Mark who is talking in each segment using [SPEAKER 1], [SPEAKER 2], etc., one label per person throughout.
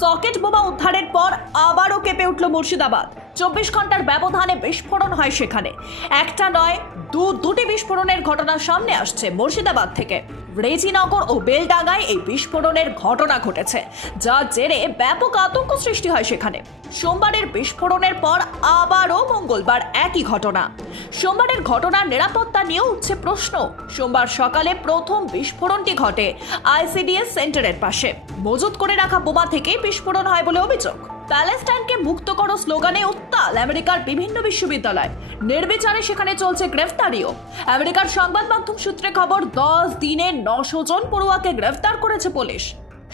[SPEAKER 1] Socket বোমা উদ্ধারের পর আবারও কেঁপে উঠল মুর্শিদাবাদ। চব্বিশ ঘণ্টার ব্যবধানে বিস্ফোরণ হয় সেখানে। একটা নয় দু দুটি বিস্ফোরণের ঘটনা সামনে আসছে মুর্শিদাবাদ থেকে। রেজিনগর ও বেলডাঙ্গায় এই বিস্ফোরণের ঘটনা ঘটেছে যার জেরে ব্যাপক আতঙ্ক সৃষ্টি হয় সেখানে। সোমবারের বিস্ফোরণের পর আবারও মঙ্গলবার একই ঘটনা। সোমবারের ঘটনার নিরাপত্তা নিয়েও উঠছে প্রশ্ন। সোমবার সকালে প্রথম বিস্ফোরণটি ঘটে আইসিডিএস সেন্টারের পাশে। মজুত করে রাখা বোমা থেকে বিস্ফোরণ হয় বলে অভিযোগ। প্যালেস্টাইনকে মুক্ত করো স্লোগানে উত্তাল আমেরিকার বিভিন্ন বিশ্ববিদ্যালয়। নির্বিচারে সেখানে চলছে গ্রেফতারিও। আমেরিকার সংবাদ মাধ্যম সূত্রে খবর, দশ দিনে নশো জন পড়ুয়াকে গ্রেফতার করেছে পুলিশ।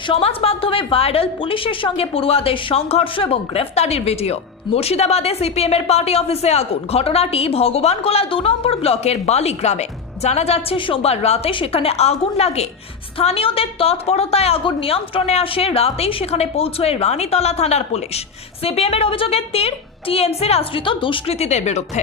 [SPEAKER 1] সমাজ মাধ্যমে ভাইরাল পুলিশের সঙ্গে পড়ুয়াদের সংঘর্ষ এবং গ্রেফতারির ভিডিও। মুর্শিদাবাদে সিপিএম এর পার্টি অফিসে আগুন। ঘটনাটি ভগবানগোলা দু নম্বর ব্লকের বালি গ্রামে জানা যাচ্ছে, সোমবার রাতে সেখানে আগুন লাগে। স্থানীয়দের তৎপরতায় আগুন নিয়ন্ত্রণে আসে। রাতেই সেখানে পৌঁছয় রানীতলা থানার পুলিশ। সিপিএম এর অভিযোগের তীর টিএমসির আশ্রিত দুষ্কৃতীদের বিরুদ্ধে।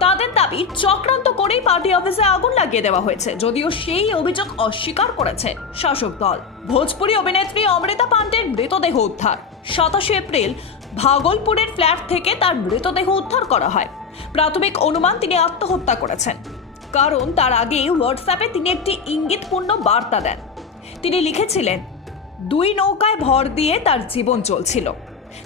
[SPEAKER 1] তাদের দাবি, চক্রান্ত করেই পার্টি অফিসে আগুন লাগিয়ে দেওয়া হয়েছে। যদিও সেই অভিযোগ অস্বীকার করেছে শাসক দল। ভোজপুরি অভিনেত্রী অমৃতা পান্ডের মৃতদেহ উদ্ধার। সাতাশে এপ্রিল, ভাগলপুরের ফ্ল্যাট থেকে তার মৃতদেহ উদ্ধার করা হয়। প্রাথমিক অনুমান, তিনি আত্মহত্যা করেছেন। কারণ তার আগে হোয়াটসঅ্যাপে তিনি একটি ইঙ্গিতপূর্ণ বার্তা দেন। তিনি লিখেছিলেন, দুই নৌকায় ভর দিয়ে তার জীবন চলছিল।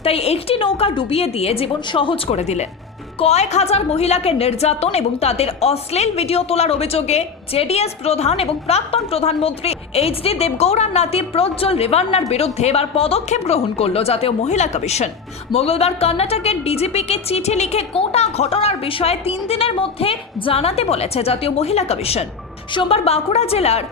[SPEAKER 1] তাই একটি নৌকা ডুবিয়ে দিয়ে জীবন সহজ করে দিলেন। কয়েক হাজার মহিলাকে নির্যাতন এবং তাদের অশ্লীল ভিডিও তোলার অভিযোগে জেডিএস প্রধান এবং প্রাক্তন প্রধানমন্ত্রী এইচ ডি দেবগৌড়ার নাতি প্রজ্জ্বল রেভান্নার বিরুদ্ধে এবার পদক্ষেপ গ্রহণ করল জাতীয় মহিলা কমিশন। মঙ্গলবার কর্ণাটকের ডিজিপিকে চিঠি লিখে গোটা ঘটনার বিষয়ে তিন দিনের মধ্যে জানাতে বলেছে জাতীয় মহিলা কমিশন। সোমবার বাঁকুড়া জেলার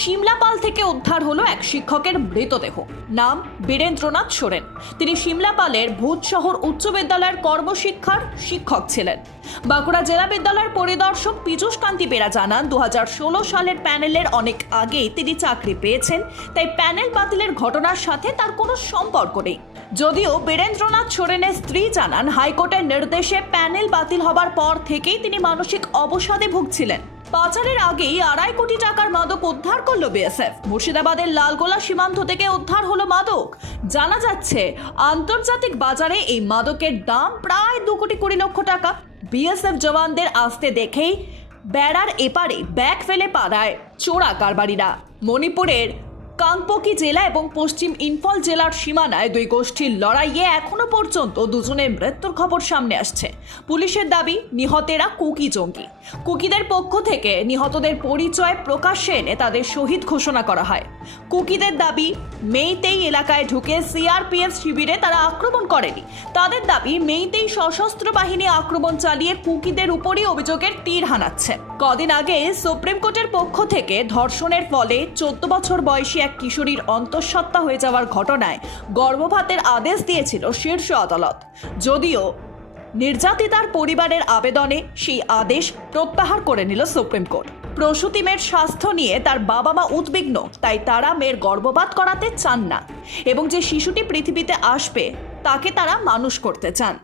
[SPEAKER 1] সিমলাপাল থেকে উদ্ধার হলো এক শিক্ষকের মৃতদেহ। নাম বীরেন্দ্রনাথ সোরেন। তিনি সিমলাপালের ভূত শহর উচ্চ বিদ্যালয়ের কর্মশিক্ষার শিক্ষক ছিলেন। বাঁকুড়া জেলা বিদ্যালয়ের পরিদর্শক পীযূষ কান্তি বেরা জানান দু হাজার ষোলো সালের প্যানেলের অনেক আগেই তিনি চাকরি পেয়েছেন, তাই প্যানেল বাতিলের ঘটনার সাথে তার কোনো সম্পর্ক নেই। যদিও বীরেন্দ্রনাথ সোরেনের স্ত্রী জানান, হাইকোর্টের নির্দেশে প্যানেল বাতিল হবার পর থেকেই তিনি মানসিক অবসাদে ভুগছিলেন। পাচারের আগেই আড়াই কোটি টাকার মাদক উদ্ধার করল বিএসএফ। মুর্শিদাবাদের লালগোলা সীমান্ত থেকে উদ্ধার হলো মাদক। জানা যাচ্ছে, আন্তর্জাতিক বাজারে এই মাদকের দাম প্রায় দু কোটি কুড়ি লক্ষ টাকা। বিএসএফ জওয়ানদের আসতে দেখেই বেড়ার এপারে ব্যাগ ফেলে পাড়ায় চোরা কারবারিরা মণিপুরের কাংপোকি জেলা এবং পশ্চিম ইম্ফল জেলার সীমানায় দুই গোষ্ঠীর লড়াইয়ে এখনও পর্যন্ত দুজনের মৃত্যুর খবর সামনে আসছে। পুলিশের দাবি, নিহতেরা কুকি জঙ্গি। কুকিদের পক্ষ থেকে নিহতদের পরিচয় প্রকাশ্যে এনে তাদের শহীদ ঘোষণা করা হয়। কুকিদের দাবি, মেইতেই এলাকায় ঢুকে সিআরপিএফ শিবিরে তারা আক্রমণ করেনি। তাদের দাবি, মেইতেই সশস্ত্র বাহিনী আক্রমণ চালিয়ে কুকিদের উপরই অভিযোগের তীর হানাচ্ছে। কদিন আগে সুপ্রিম কোর্টের পক্ষ থেকে ধর্ষণের ফলে চোদ্দ বছর বয়সী এক কিশোরীর অন্তঃসত্ত্বা হয়ে যাওয়ার ঘটনায় গর্ভপাতের আদেশ দিয়েছিল শীর্ষ আদালত। যদিও নির্যাতিতার পরিবারের আবেদনে সেই আদেশ প্রত্যাহার করে নিল সুপ্রিম কোর্ট। প্রসূতি মেয়ের স্বাস্থ্য নিয়ে তার বাবা মা উদ্বিগ্ন, তাই তারা মেয়ের গর্ভপাত করাতে চান না এবং যে শিশুটি পৃথিবীতে আসবে, তাকে তারা মানুষ করতে চান।